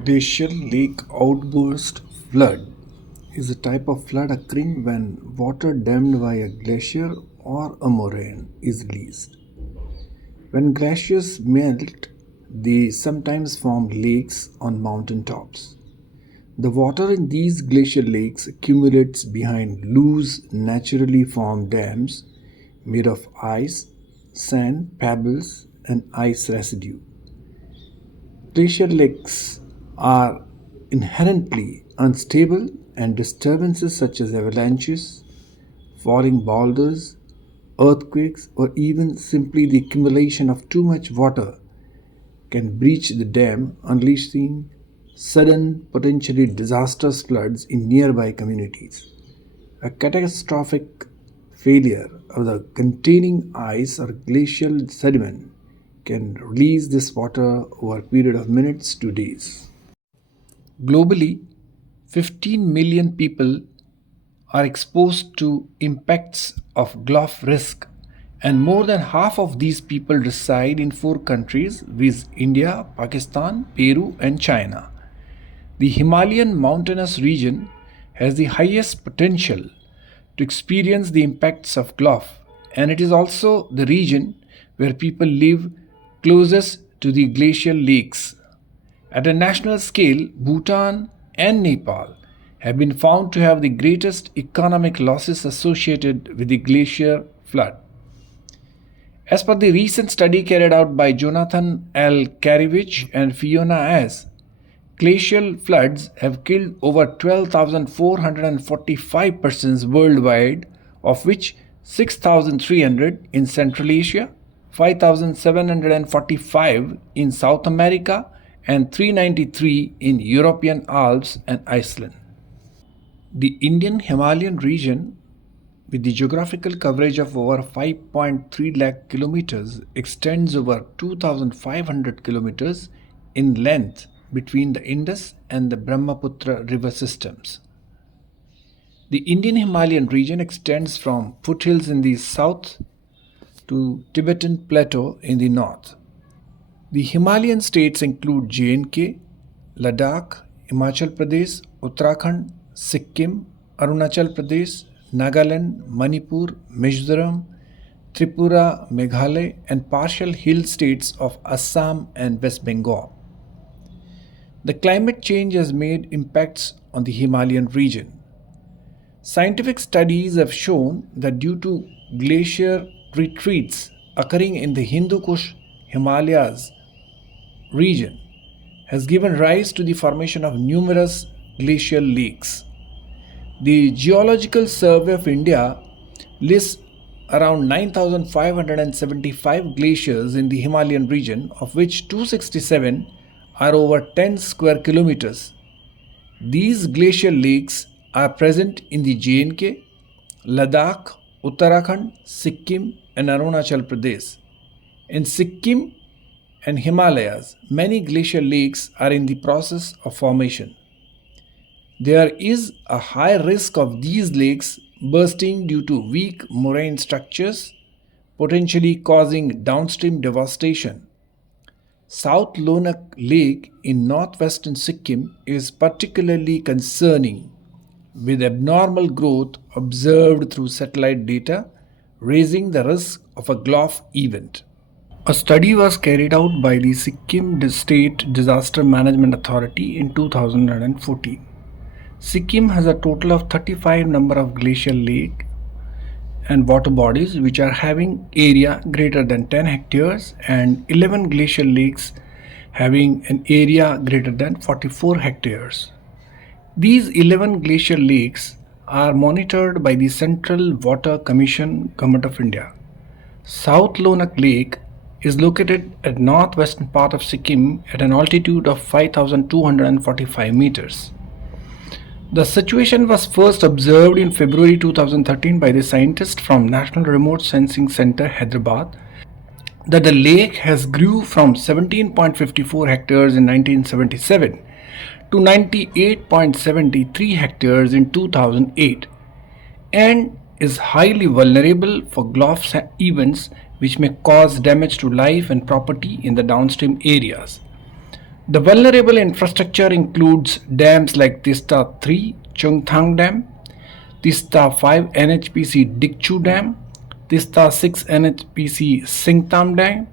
Glacial lake outburst flood is a type of flood occurring when water dammed by a glacier or a moraine is released. When glaciers melt, they sometimes form lakes on mountain tops. The water in these glacial lakes accumulates behind loose, naturally formed dams made of ice, sand, pebbles, and ice residue. Glacial lakes are inherently unstable, and disturbances such as avalanches, falling boulders, earthquakes, or even simply the accumulation of too much water can breach the dam, unleashing sudden, potentially disastrous floods in nearby communities. A catastrophic failure of the containing ice or glacial sediment can release this water over a period of minutes to days. Globally, 15 million people are exposed to impacts of GLOF risk, and more than half of these people reside in 4 countries, viz. India, Pakistan, Peru, and China. The Himalayan mountainous region has the highest potential to experience the impacts of GLOF, and it is also the region where people live closest to the glacial lakes. At a national scale, Bhutan and Nepal have been found to have the greatest economic losses associated with the glacier flood. As per the recent study carried out by Jonathan L. Karevich and Fiona S., glacial floods have killed over 12,445 persons worldwide, of which 6,300 in Central Asia, 5,745 in South America, and 393 in European Alps and Iceland. The Indian Himalayan region, with the geographical coverage of over 5.3 lakh kilometers, extends over 2,500 kilometers in length between the Indus and the Brahmaputra river systems. The Indian Himalayan region extends from foothills in the south to Tibetan Plateau in the north. The Himalayan states include J&K, Ladakh, Himachal Pradesh, Uttarakhand, Sikkim, Arunachal Pradesh, Nagaland, Manipur, Mizoram, Tripura, Meghalaya, and partial hill states of Assam and West Bengal. The climate change has made impacts on the Himalayan region. Scientific studies have shown that due to glacier retreats occurring in the Hindu Kush Himalayas region has given rise to the formation of numerous glacial lakes. The Geological Survey of India lists around 9,575 glaciers in the Himalayan region, of which 267 are over 10 square kilometers. These glacial lakes are present in the J&K, Ladakh, Uttarakhand, Sikkim, and Arunachal Pradesh. In Sikkim and Himalayas, many glacial lakes are in the process of formation. There is a high risk of these lakes bursting due to weak moraine structures, potentially causing downstream devastation. South Lhonak Lake in northwestern Sikkim is particularly concerning, with abnormal growth observed through satellite data, raising the risk of a GLOF event. A study was carried out by the Sikkim State Disaster Management Authority in 2014. Sikkim has a total of 35 number of glacial lakes and water bodies which are having area greater than 10 hectares and 11 glacial lakes having an area greater than 44 hectares. These 11 glacial lakes are monitored by the Central Water Commission, Government of India. South Lhonak Lake is located at northwestern part of Sikkim at an altitude of 5,245 meters. The situation was first observed in February 2013 by the scientists from National Remote Sensing Center, Hyderabad, that the lake has grew from 17.54 hectares in 1977 to 98.73 hectares in 2008 and is highly vulnerable for GLOF events which may cause damage to life and property in the downstream areas. The vulnerable infrastructure includes dams like Tista 3 Chungthang Dam, Tista 5 NHPC Dikchu Dam, Tista 6 NHPC Singtam Dam,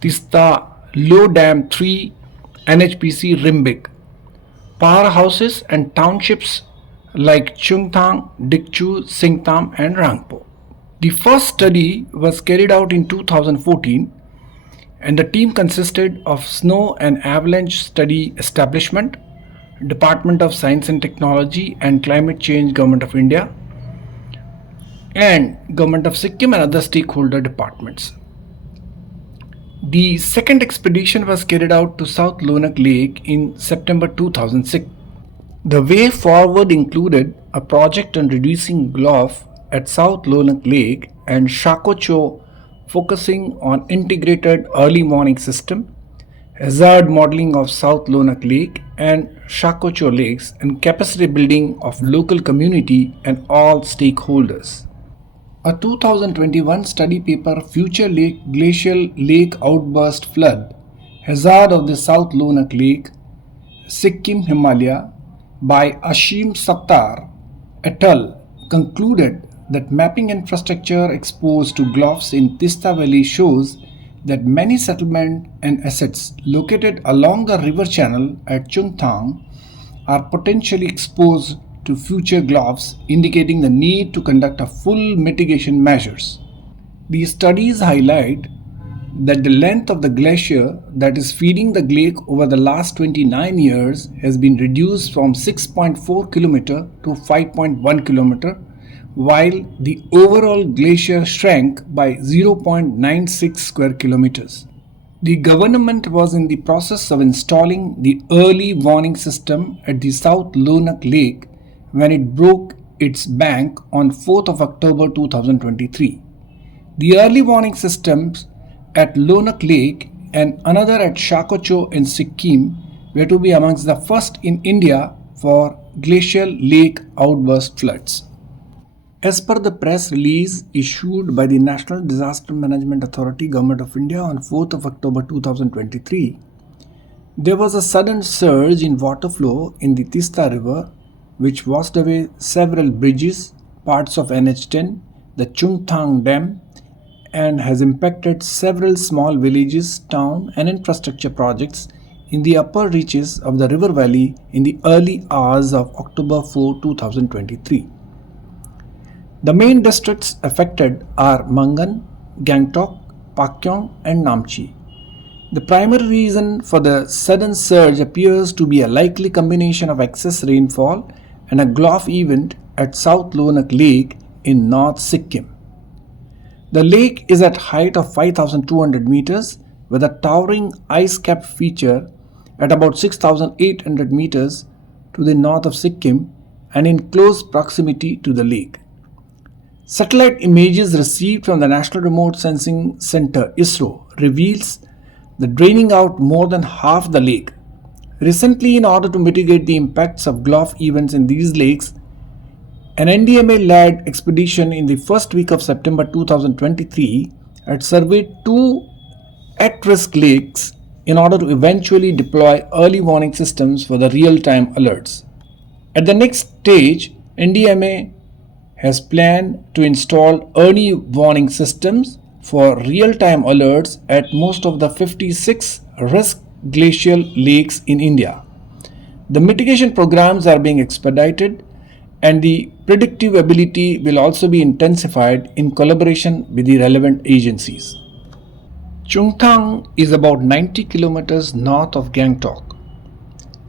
Tista Low Dam 3 NHPC Rimbik, powerhouses and townships like Chungthang, Dikchu, Singtam and Rangpo. The first study was carried out in 2014 and the team consisted of Snow and Avalanche Study Establishment, Department of Science and Technology and Climate Change, Government of India, and Government of Sikkim and other stakeholder departments. The second expedition was carried out to South Lhonak Lake in September 2006. The way forward included a project on reducing GLOF at South Lhonak Lake and Shakocho, focusing on integrated early warning system, hazard modeling of South Lhonak Lake and Shakocho lakes, and capacity building of local community and all stakeholders. A 2021 study paper, Future Glacial Lake Outburst Flood, Hazard of the South Lhonak Lake, Sikkim Himalaya, by Ashim Sattar et al. Concluded that mapping infrastructure exposed to GLOFs in Tista Valley shows that many settlements and assets located along the river channel at Chungthang are potentially exposed to future GLOFs, indicating the need to conduct a full mitigation measures. These studies highlight that the length of the glacier that is feeding the lake over the last 29 years has been reduced from 6.4 km to 5.1 km, while the overall glacier shrank by 0.96 square kilometers. The government was in the process of installing the early warning system at the South Lhonak Lake when it broke its bank on 4th of October 2023. The early warning systems at Lhonak Lake and another at Shakocho in Sikkim were to be amongst the first in India for glacial lake outburst floods. As per the press release issued by the National Disaster Management Authority, Government of India on 4th of October 2023, there was a sudden surge in water flow in the Tista River which washed away several bridges, parts of NH10, the Chungthang Dam, and has impacted several small villages, town and infrastructure projects in the upper reaches of the river valley in the early hours of October 4, 2023. The main districts affected are Mangan, Gangtok, Pakyong and Namchi. The primary reason for the sudden surge appears to be a likely combination of excess rainfall and a GLOF event at South Lhonak Lake in North Sikkim. The lake is at height of 5,200 meters with a towering ice-capped feature at about 6,800 meters to the north of Sikkim and in close proximity to the lake. Satellite images received from the National Remote Sensing Center (ISRO) reveals the draining out more than half the lake. Recently, in order to mitigate the impacts of GLOF events in these lakes, an NDMA-led expedition in the first week of September 2023 had surveyed 2 at-risk lakes in order to eventually deploy early warning systems for the real-time alerts. At the next stage, NDMA has planned to install early warning systems for real-time alerts at most of the 56 risk glacial lakes in India. The mitigation programs are being expedited and the predictive ability will also be intensified in collaboration with the relevant agencies. Chungthang is about 90 kilometers north of Gangtok.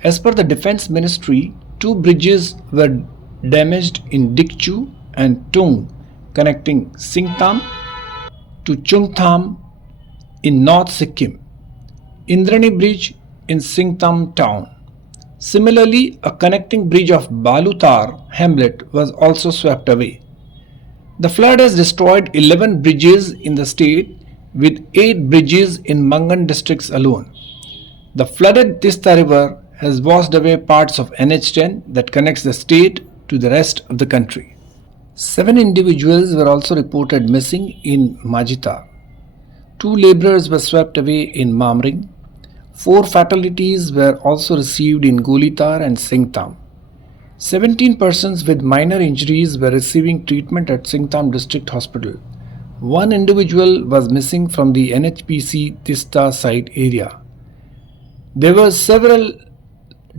As per the Defense Ministry, 2 bridges were damaged in Dikchu and Tung, connecting Singtam to Chungtham in North Sikkim, Indrani Bridge in Singtam town. Similarly, a connecting bridge of Balutar hamlet was also swept away. The flood has destroyed 11 bridges in the state, with 8 bridges in Mangan districts alone. The flooded Tista River has washed away parts of NH10 that connects the state to the rest of the country. 7 individuals were also reported missing in Majita. 2 laborers were swept away in Mamring. 4 fatalities were also received in Golitar and Singtam. 17 persons with minor injuries were receiving treatment at Singtam District Hospital. One individual was missing from the NHPC Tista site area. There were several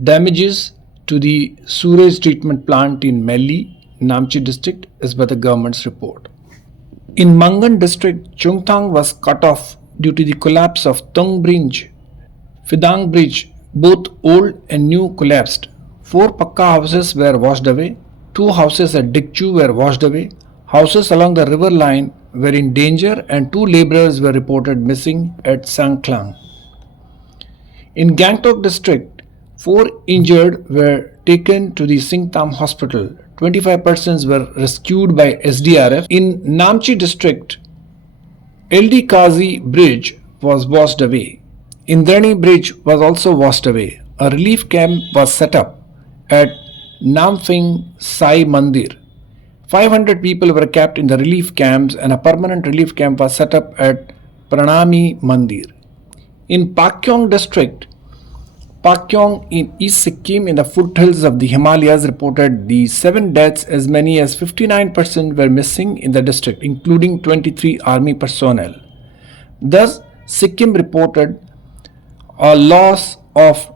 damages to the sewage treatment plant in Melli, Namchi district as per the government's report. In Mangan district, Chungthang was cut off due to the collapse of Tung Bridge. Fidang Bridge, both old and new, collapsed. 4 Pakka houses were washed away. 2 houses at Dikchu were washed away. Houses along the river line were in danger and 2 laborers were reported missing at Sangklang. In Gangtok district, 4 injured were taken to the Singtam hospital. 25 persons were rescued by SDRF. In Namchi district, LD Kazi Bridge was washed away. Indrani Bridge was also washed away. A relief camp was set up at Namphing Sai Mandir. 500 people were kept in the relief camps and a permanent relief camp was set up at Pranami Mandir. In Pakyong district, Pakyong in East Sikkim in the foothills of the Himalayas reported the 7 deaths. As many as 59% were missing in the district, including 23 army personnel. Thus, Sikkim reported a loss of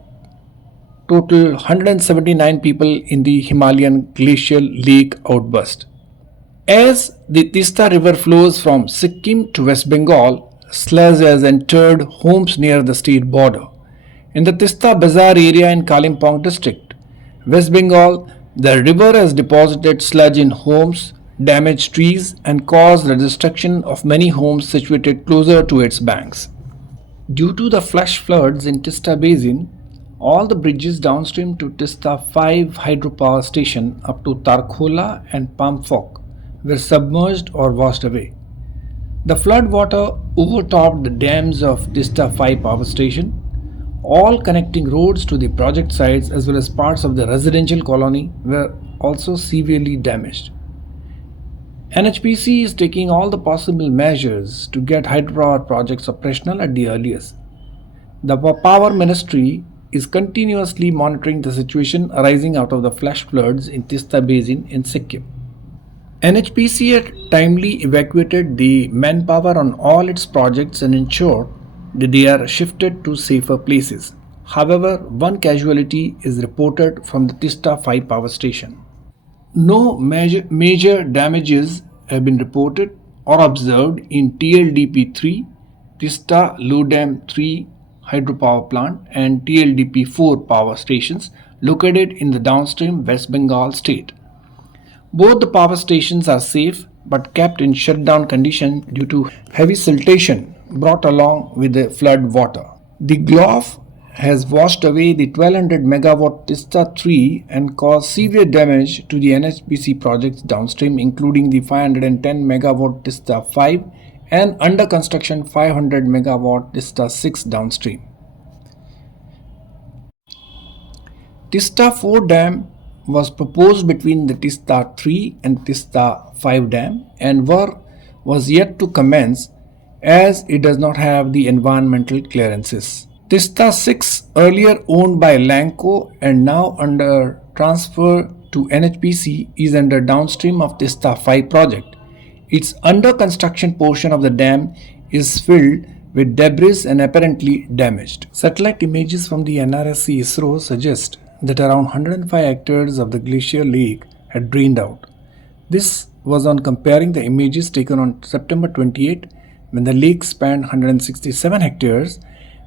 total 179 people in the Himalayan Glacial Lake outburst. As the Tista river flows from Sikkim to West Bengal, sludge has entered homes near the state border. In the Tista Bazaar area in Kalimpong district, West Bengal, the river has deposited sludge in homes, damaged trees and caused the destruction of many homes situated closer to its banks. Due to the flash floods in Tista Basin, all the bridges downstream to Tista 5 hydropower station up to Tarkhola and Pampfok were submerged or washed away. The flood water overtopped the dams of Tista 5 power station. All connecting roads to the project sites as well as parts of the residential colony were also severely damaged. NHPC is taking all the possible measures to get hydropower projects operational at the earliest. The Power Ministry is continuously monitoring the situation arising out of the flash floods in Tista Basin in Sikkim. NHPC had timely evacuated the manpower on all its projects and ensured that they are shifted to safer places. However, 1 casualty is reported from the Tista 5 power station. No major damages have been reported or observed in TLDP-3, Tista Low Dam 3 hydropower plant and TLDP-4 power stations located in the downstream West Bengal state. Both the power stations are safe but kept in shutdown condition due to heavy siltation brought along with the flood water. The GLOF has washed away the 1200 megawatt Tista 3 and caused severe damage to the NHPC projects downstream, including the 510 megawatt Tista 5 and under construction 500 megawatt Tista 6 downstream. Tista 4 dam was proposed between the Tista 3 and Tista 5 dam and work was yet to commence as it does not have the environmental clearances. Tista 6, earlier owned by Lanco and now under transfer to NHPC, is under downstream of Tista 5 project. Its under construction portion of the dam is filled with debris and apparently damaged. Satellite images from the NRSC ISRO suggest that around 105 hectares of the Glacial Lake had drained out. This was on comparing the images taken on September 28 when the lake spanned 167 hectares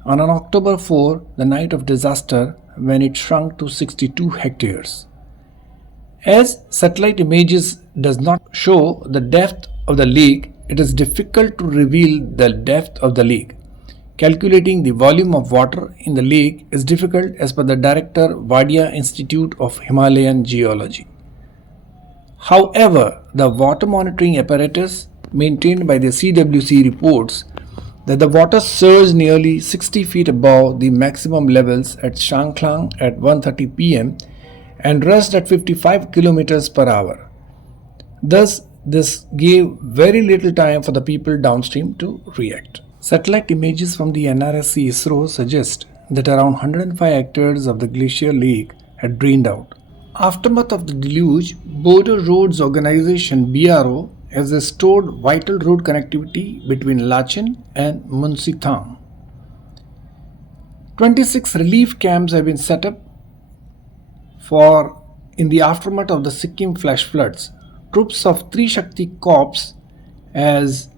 and on October 4, the night of disaster, when it shrunk to 62 hectares. As satellite images does not show the depth of the lake, it is difficult to reveal the depth of the lake. Calculating the volume of water in the lake is difficult as per the Director, Wadia Institute of Himalayan Geology. However, the water monitoring apparatus maintained by the CWC reports that the water surged nearly 60 feet above the maximum levels at Sangklang at 1:30 p.m. and rushed at 55 km per hour. Thus, this gave very little time for the people downstream to react. Satellite images from the NRSC ISRO suggest that around 105 hectares of the Glacial Lake had drained out. Aftermath of the deluge, Border Roads Organization (BRO) has restored vital road connectivity between Lachin and Munsithang. 26 relief camps have been set up in the aftermath of the Sikkim flash floods. Troops of Trishakti Corps has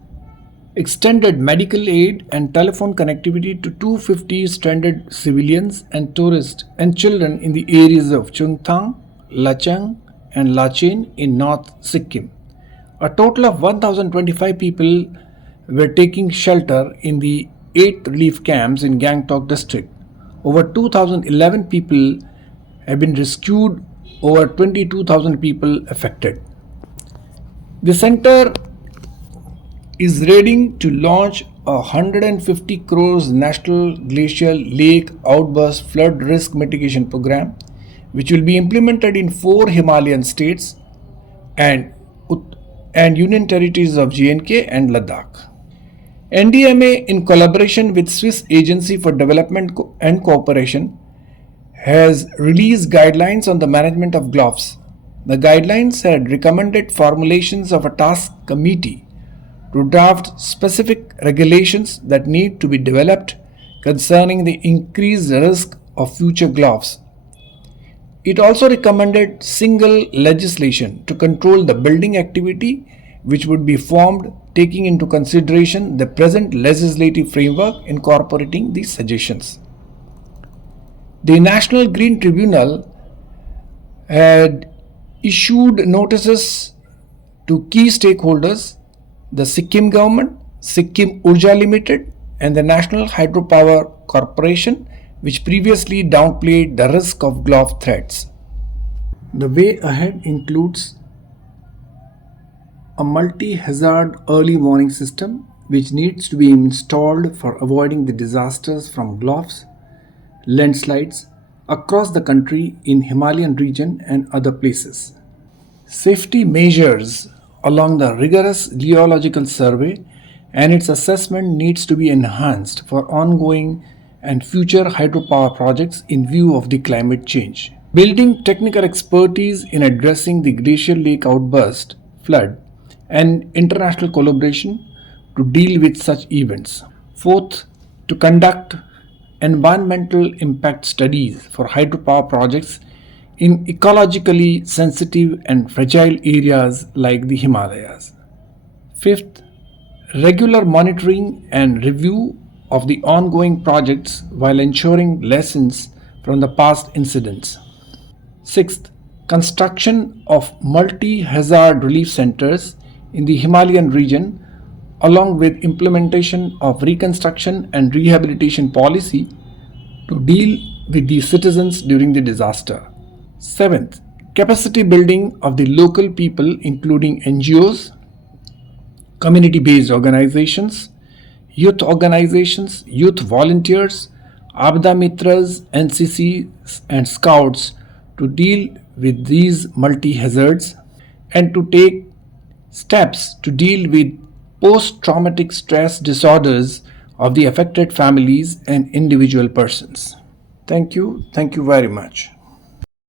extended medical aid and telephone connectivity to 250 stranded civilians and tourists and children in the areas of Chungthang, Lachang and Lachin in North Sikkim. A total of 1,025 people were taking shelter in the 8 relief camps in Gangtok district. Over 2,011 people have been rescued, over 22,000 people affected. The center is ready to launch a 150 crores National Glacial Lake Outburst Flood Risk Mitigation Program, which will be implemented in 4 Himalayan states and Union Territories of J&K and Ladakh. NDMA, in collaboration with Swiss Agency for Development and Cooperation, has released guidelines on the management of GLOFs. The guidelines had recommended formulations of a task committee to draft specific regulations that need to be developed concerning the increased risk of future GLOFs. It also recommended single legislation to control the building activity, which would be formed taking into consideration the present legislative framework incorporating these suggestions. The National Green Tribunal had issued notices to key stakeholders, the Sikkim government, Sikkim Urja Limited and the National Hydropower Corporation, which previously downplayed the risk of GLOF threats. The way ahead includes a multi-hazard early warning system which needs to be installed for avoiding the disasters from GLOFs, landslides across the country in Himalayan region and other places. Safety measures along the rigorous geological survey and its assessment needs to be enhanced for ongoing and future hydropower projects in view of the climate change. Building technical expertise in addressing the glacial lake outburst, flood, and international collaboration to deal with such events. Fourth, to conduct environmental impact studies for hydropower projects in ecologically sensitive and fragile areas like the Himalayas. Fifth, regular monitoring and review of the ongoing projects while ensuring lessons from the past incidents. Sixth, construction of multi-hazard relief centers in the Himalayan region along with implementation of reconstruction and rehabilitation policy to deal with the citizens during the disaster. Seventh, capacity building of the local people including NGOs, community-based organizations, youth volunteers, Abda Mitras, NCC and Scouts to deal with these multi-hazards and to take steps to deal with post-traumatic stress disorders of the affected families and individual persons. Thank you very much.